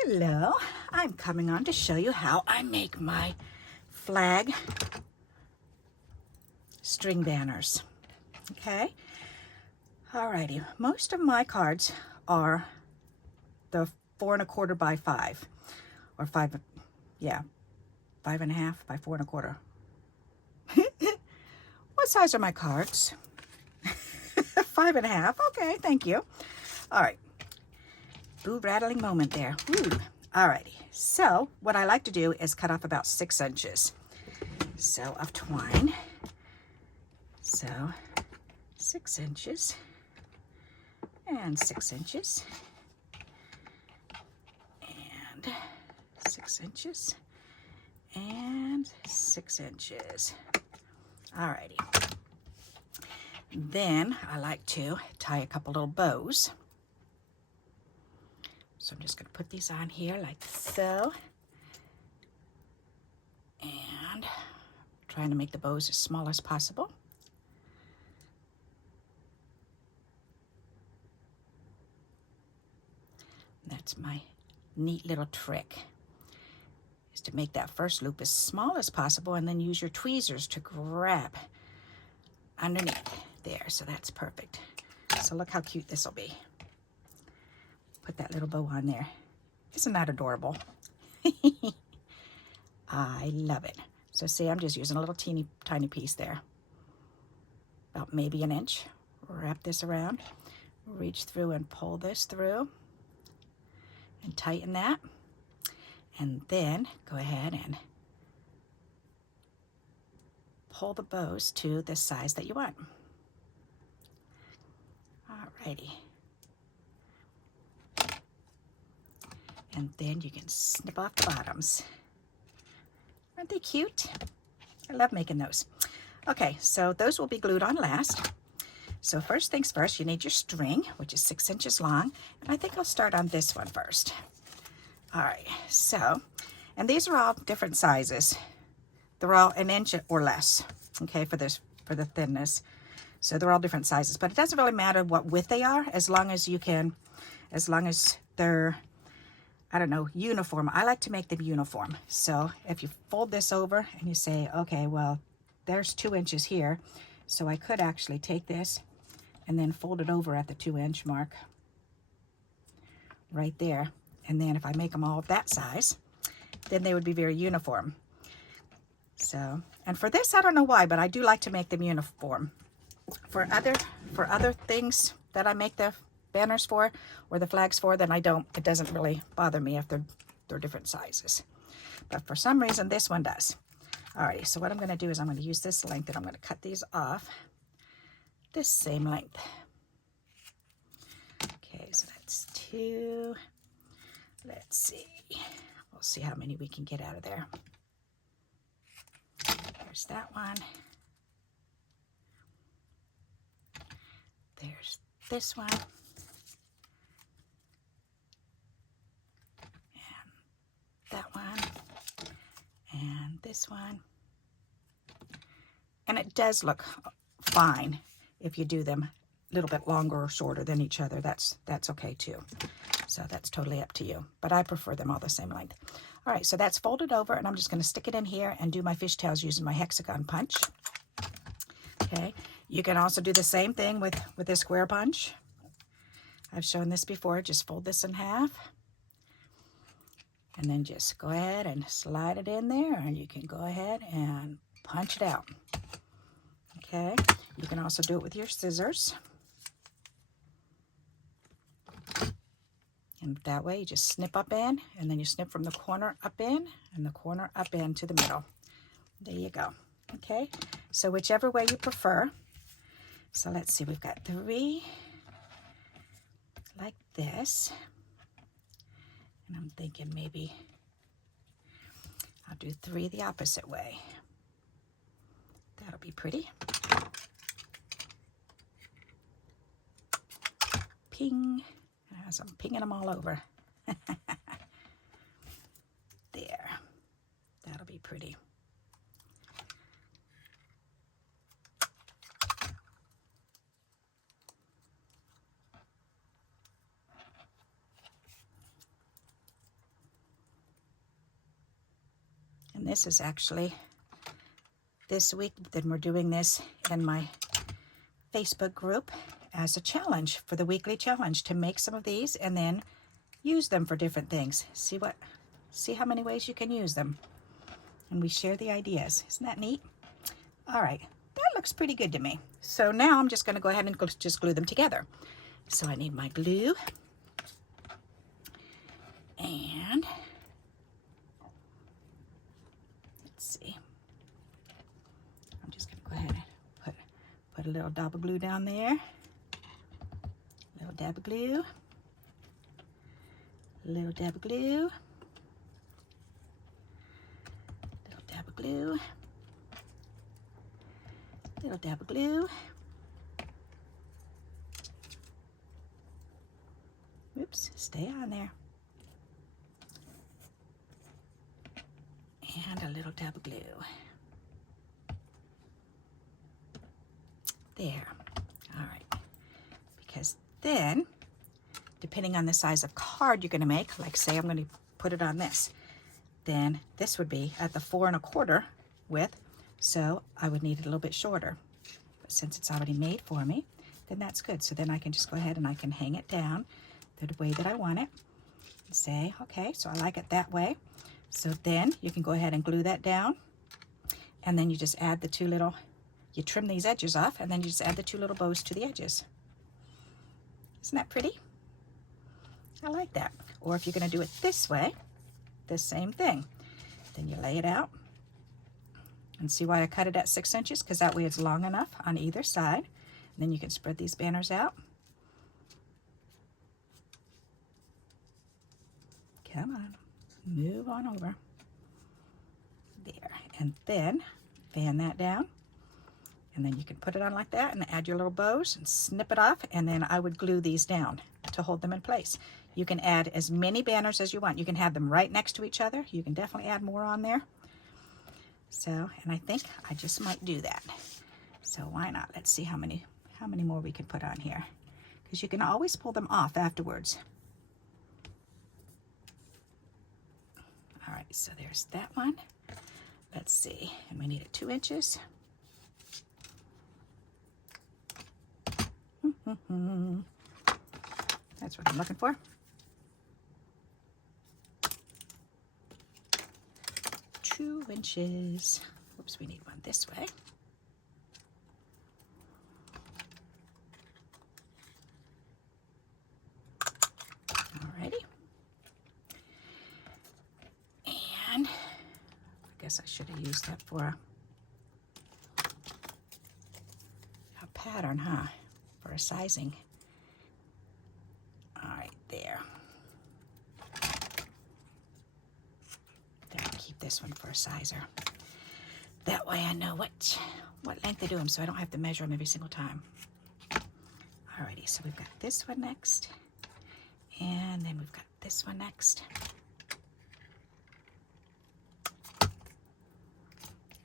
Hello, I'm coming on to show you how I make my flag string banners. Okay, alrighty, most of my cards are the 4 1/4 by 5, or 5, yeah, 5 1/2 by 4 1/4. What size are my cards? 5 1/2, okay, thank you. All right, ooh, rattling moment there. Ooh. Alrighty, so what I like to do is cut off about 6 inches so of twine. So 6 inches and 6 inches and 6 inches and 6 inches. Alrighty. Then I like to tie a couple little bows. So I'm just going to put these on here like so. And trying to make the bows as small as possible. That's my neat little trick, is to make that first loop as small as possible and then use your tweezers to grab underneath there. So that's perfect. So look how cute this will be. Put that little bow on there. Isn't that adorable? I love it. So see, I'm just using a little tiny piece there. About maybe an inch. Wrap this around. Reach through and pull this through. And tighten that. And then go ahead and pull the bows to the size that you want. Alrighty. And then you can snip off the bottoms. Aren't they cute? I love making those. Okay, so those will be glued on last. So first things first, you need your string, which is 6 inches long. And I think I'll start on this one first. All right, so, and these are all different sizes. They're all an inch or less, okay, for the thinness. So they're all different sizes, but it doesn't really matter what width they are, as long as they're, I don't know, uniform. I like to make them uniform. So if you fold this over and you say, okay, well, there's 2 inches here. So I could actually take this and then fold it over at the 2-inch mark right there. And then if I make them all of that size, then they would be very uniform. So, and for this, I don't know why, but I do like to make them uniform. For other things that I make the banners for or the flags for, then it doesn't really bother me if they're different sizes. But for some reason, this one does. Alrighty, so what I'm going to do is I'm going to use this length and I'm going to cut these off this same length. Okay, so that's 2. Let's see. We'll see how many we can get out of there. There's that one. There's this one. And that one. And this one. And it does look fine if you do them a little bit longer or shorter than each other. That's okay too. So that's totally up to you. But I prefer them all the same length. All right, so that's folded over, and I'm just going to stick it in here and do my fishtails using my hexagon punch. Okay, you can also do the same thing with a square punch. I've shown this before. Just fold this in half. And then just go ahead and slide it in there, and you can go ahead and punch it out. Okay, you can also do it with your scissors. And that way you just snip up in, and then you snip from the corner up in, and the corner up in to the middle. There you go. Okay, so whichever way you prefer. So let's see, we've got 3 like this. And I'm thinking maybe I'll do 3 the opposite way. That'll be pretty. Ping. As I'm pinging them all over. There. That'll be pretty. And this is actually this week, then we're doing this in my Facebook group as a challenge for the weekly challenge to make some of these and then use them for different things. See how many ways you can use them. And we share the ideas. Isn't that neat? All right, that looks pretty good to me. So now I'm just going to go ahead and just glue them together. So I need my glue. And let's see. I'm just going to go ahead and put a little dab of glue down there. Little dab of glue. Little dab of glue. Little dab of glue. Little dab of glue. Oops, stay on there. And a little dab of glue. There. All right. Because then, depending on the size of card you're going to make, like say I'm going to put it on this, then this would be at the 4 1/4 width, so I would need it a little bit shorter. But since it's already made for me, then that's good. So then I can just go ahead and I can hang it down the way that I want it and say, okay, so I like it that way. So then you can go ahead and glue that down, and then you just add the two little, you trim these edges off, and then you just add the two little bows to the edges. Isn't that pretty? I like that. Or if you're going to do it this way, the same thing. Then you lay it out. And see why I cut it at 6 inches? Because that way it's long enough on either side. And then you can spread these banners out. Come on. Move on over. There. And then fan that down. And then you can put it on like that and add your little bows and snip it off. And then I would glue these down to hold them in place. You can add as many banners as you want. You can have them right next to each other. You can definitely add more on there. So, and I think I just might do that. So why not? Let's see how many more we can put on here. Because you can always pull them off afterwards. All right, so there's that one. Let's see, and we need it 2 inches. That's what I'm looking for. 2 inches. Oops, we need one this way. Alrighty. And I guess I should have used that for a pattern, huh? For a sizing. All right, there. Then I'll keep this one for a sizer. That way I know what length to do them, so I don't have to measure them every single time. Alrighty, so we've got this one next, and then we've got this one next.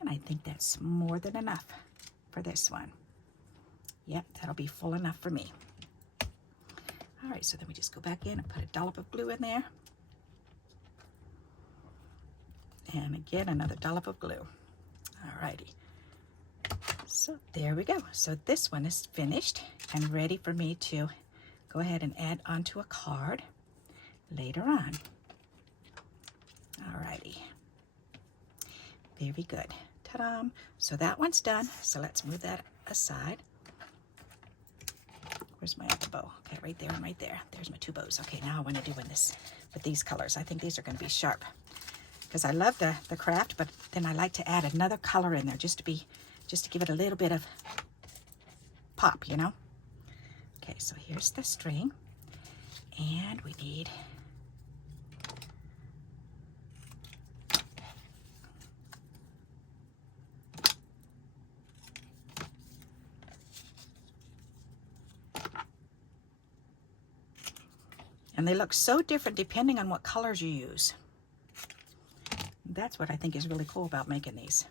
And I think that's more than enough for this one. Yep, that'll be full enough for me. All right, so then we just go back in and put a dollop of glue in there. And again, another dollop of glue. All righty. So there we go. So this one is finished and ready for me to go ahead and add onto a card later on. All righty. Very good. Ta-da! So that one's done. So let's move that aside. Where's my other bow? Okay, right there and right there. There's my 2 bows. Okay, now I want to do this with these colors. I think these are going to be sharp because I love the craft, but then I like to add another color in there just to give it a little bit of pop, you know? Okay, so here's the string, and we need and they look so different depending on what colors you use. That's what I think is really cool about making these,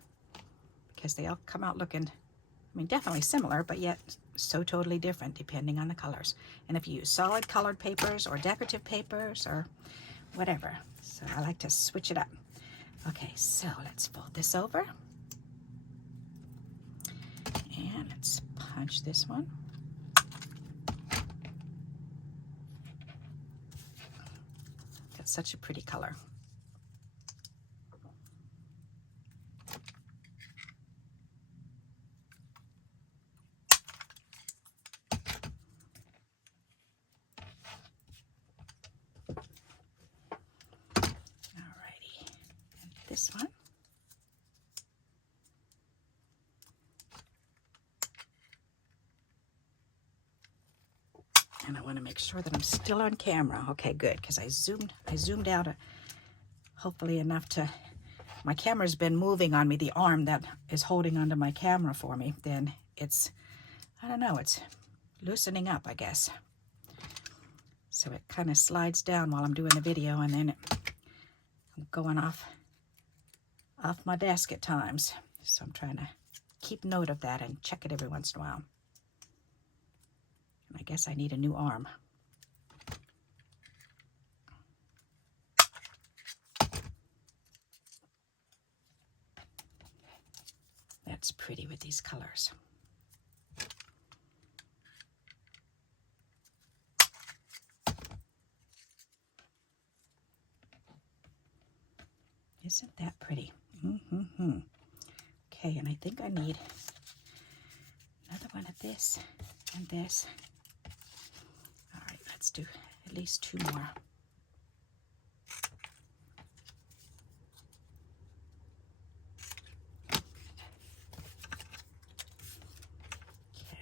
because they all come out looking, I mean, definitely similar, but yet so totally different depending on the colors. And if you use solid colored papers or decorative papers or whatever. So I like to switch it up. Okay, so let's fold this over. And let's punch this one. That's such a pretty color. Alrighty, and this one. And I want to make sure that I'm still on camera. Okay, good, because I zoomed out hopefully enough to, my camera's been moving on me, the arm that is holding onto my camera for me, then it's, I don't know, it's loosening up, I guess. So it kind of slides down while I'm doing the video, and then I'm going off my desk at times. So I'm trying to keep note of that and check it every once in a while. I guess I need a new arm. That's pretty with these colors. Isn't that pretty? Okay, and I think I need another one of this and this. All right, let's do at least 2 more. Okay.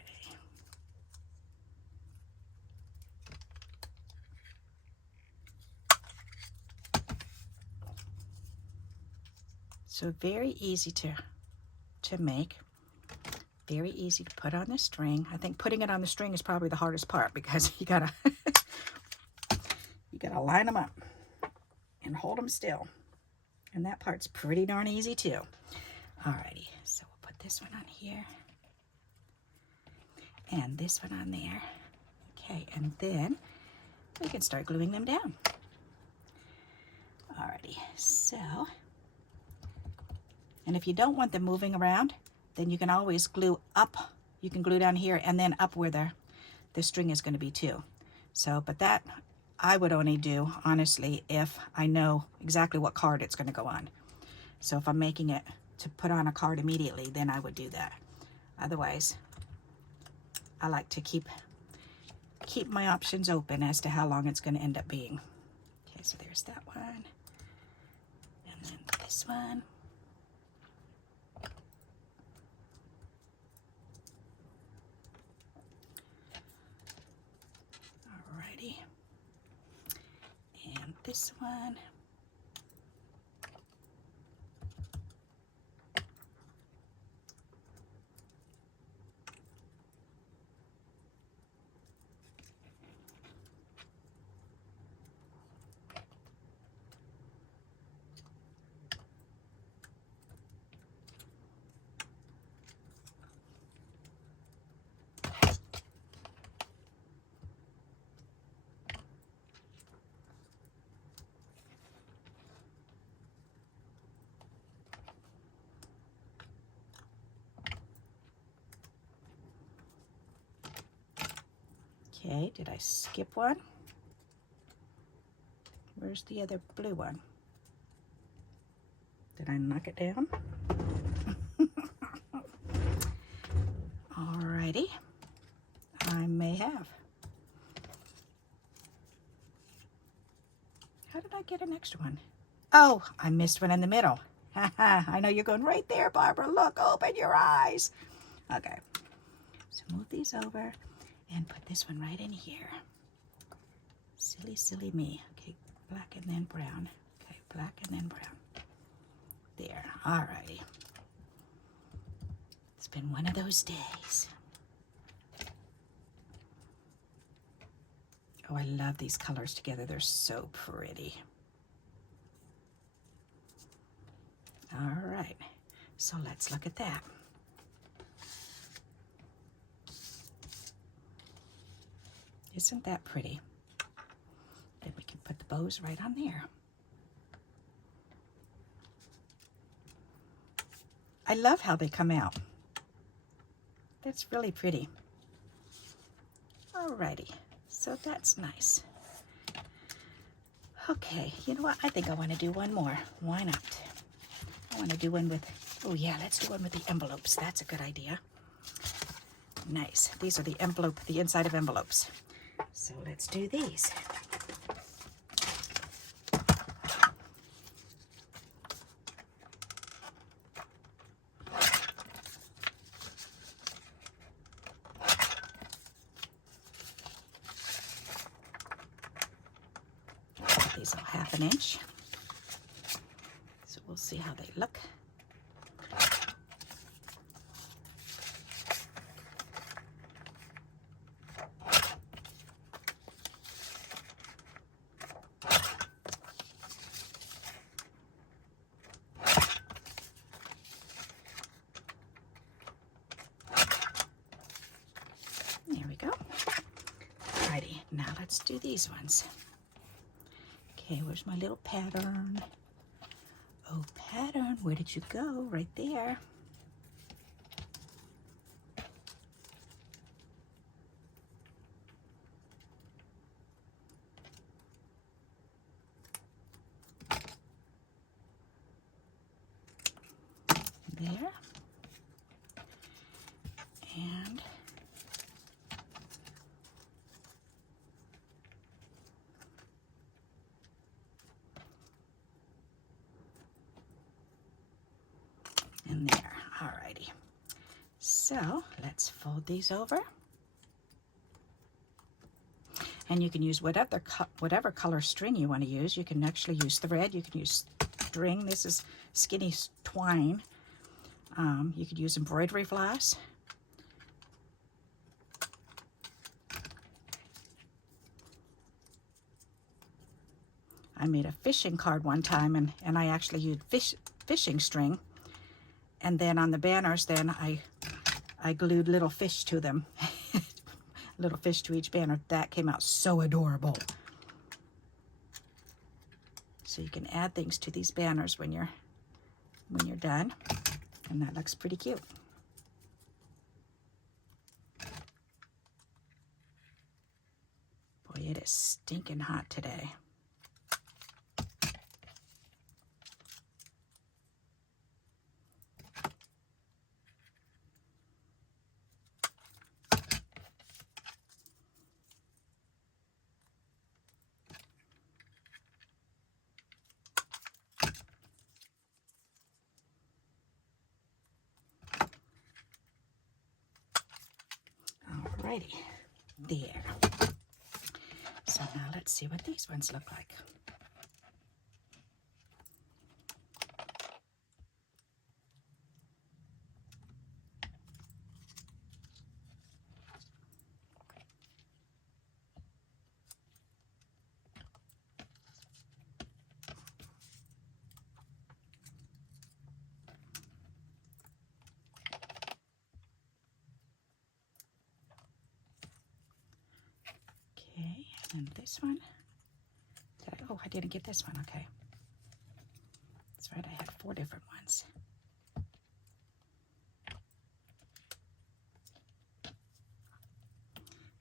So very easy to make. Very easy to put on the string. I think putting it on the string is probably the hardest part, because you gotta you gotta line them up and hold them still. And that part's pretty darn easy too. Alrighty, so we'll put this one on here. And this one on there. Okay, and then we can start gluing them down. Alrighty, so, and if you don't want them moving around, then you can always glue up. You can glue down here and then up where the string is going to be too. So, but that I would only do, honestly, if I know exactly what card it's going to go on. So if I'm making it to put on a card immediately, then I would do that. Otherwise, I like to keep my options open as to how long it's going to end up being. Okay, so there's that one. And then this one. Alrighty. And this one. Okay, did I skip one? Where's the other blue one? Did I knock it down? Alrighty, I may have. How did I get an extra one? Oh, I missed one in the middle. I know you're going right there, Barbara. Look, open your eyes. Okay, so move these over and put this one right in here. Silly, silly me. Okay, black and then brown. Okay, black and then brown. There, alrighty. It's been one of those days. Oh, I love these colors together. They're so pretty. All right, so let's look at that. Isn't that pretty? Then we can put the bows right on there. I love how they come out. That's really pretty. Alrighty, so that's nice. Okay, you know what? I think I want to do one more. Why not? I want to do one with, oh yeah, let's do one with the envelopes. That's a good idea. Nice. These are the inside of envelopes. So let's do these. These are 1/2 inch. So we'll see how they look. There we go. Alrighty, now let's do these ones. Okay, where's my little pattern? Oh, pattern, where did you go? Right there. There. And there. Alrighty. So let's fold these over. And you can use whatever color string you want to use. You can actually use thread. You can use string. This is skinny twine. You could use embroidery floss. I made a fishing card one time, and I actually used fishing string. And then on the banners, then I glued little fish to them. Little fish to each banner. That came out so adorable. So you can add things to these banners when you're done. And that looks pretty cute. Boy, it is stinking hot today. Alrighty, there. So now let's see what these ones look like. Okay, and this one. Oh, I didn't get this one. Okay. That's right, I had 4 different ones.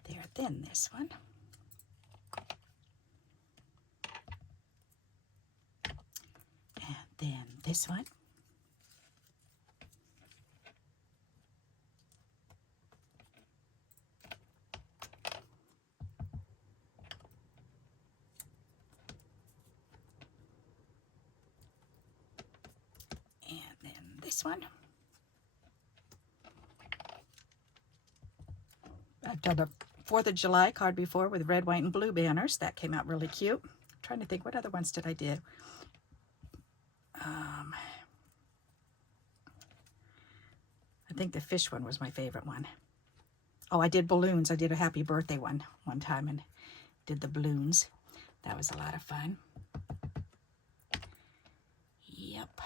There, then this one. And then this one. This one. I've done a 4th of July card before with red, white, and blue banners. That came out really cute. I'm trying to think, what other ones did I do? I think the fish one was my favorite one. Oh, I did balloons. I did a happy birthday one time and did the balloons. That was a lot of fun. Yep.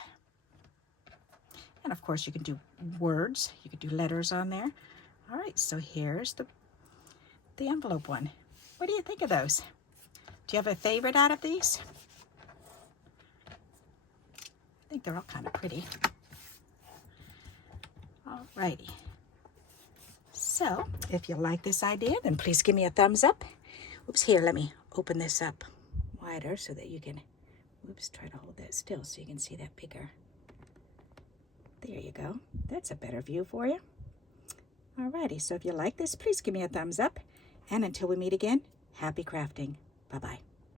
And of course you can do words. You can do letters on there. All right, so here's the envelope one. What do you think of those? Do you have a favorite out of these? I think they're all kind of pretty. Alrighty. So, if you like this idea, then please give me a thumbs up. Oops, here, let me open this up wider so that you can, oops, try to hold that still so you can see that bigger. There you go. That's a better view for you. Alrighty, so if you like this, please give me a thumbs up. And until we meet again, happy crafting. Bye-bye.